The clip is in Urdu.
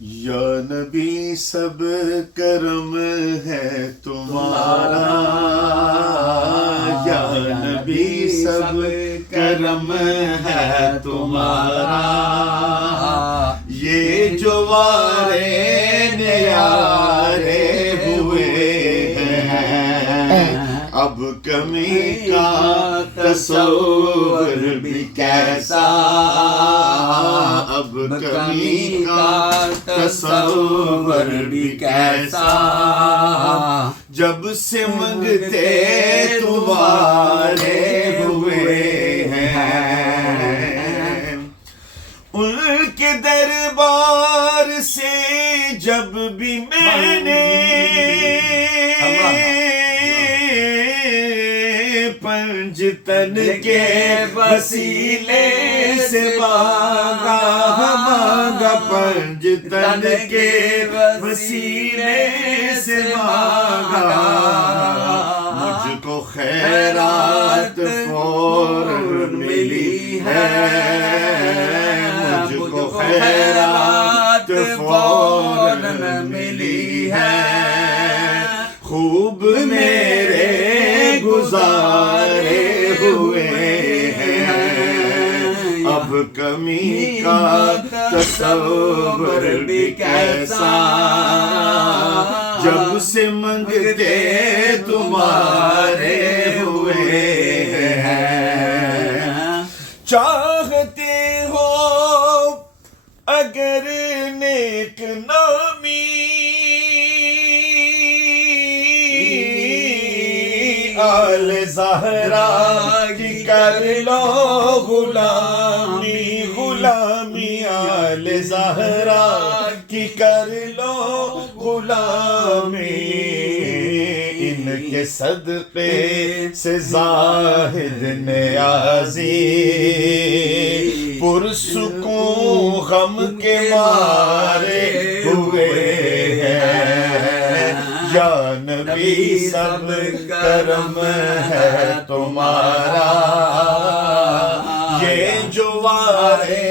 یا نبی سب کرم ہے تمہارا، یا نبی سب کرم ہے تمہارا، یہ جو وارے نیارے ہوئے ہیں، اب کمی کا تصور بھی کیسا، اب کمی کا تصور بھی کیسا، جب سے منگتے تمہارے ہوئے ہیں، ان کے دربار سے جب بھی میں نے پنج تن کے وسیلے سے مانگا، پنج تن کے وسیلے سے مانگا، مجھ کو خیرات فوراً ملی ہے، مجھ کو خیرات فوراً ملی ہے، خوب میرے گزارے ہوئے ہیں، اب کمی کا تصور بھی کیسا، جب سے منگتے تمہارے ہوئے ہیں، چاہتے ہو اگر نیک نامی آل زہرا کی کر لو غلامی، غلامی آل زہرا کی کر لو غلامی، ان کے صدقے سے زاہد نیازی پرسکون غم کے مارے ہوئے ہیں، یا نبی سب کرم ہے تمہارا، یہ جو وارے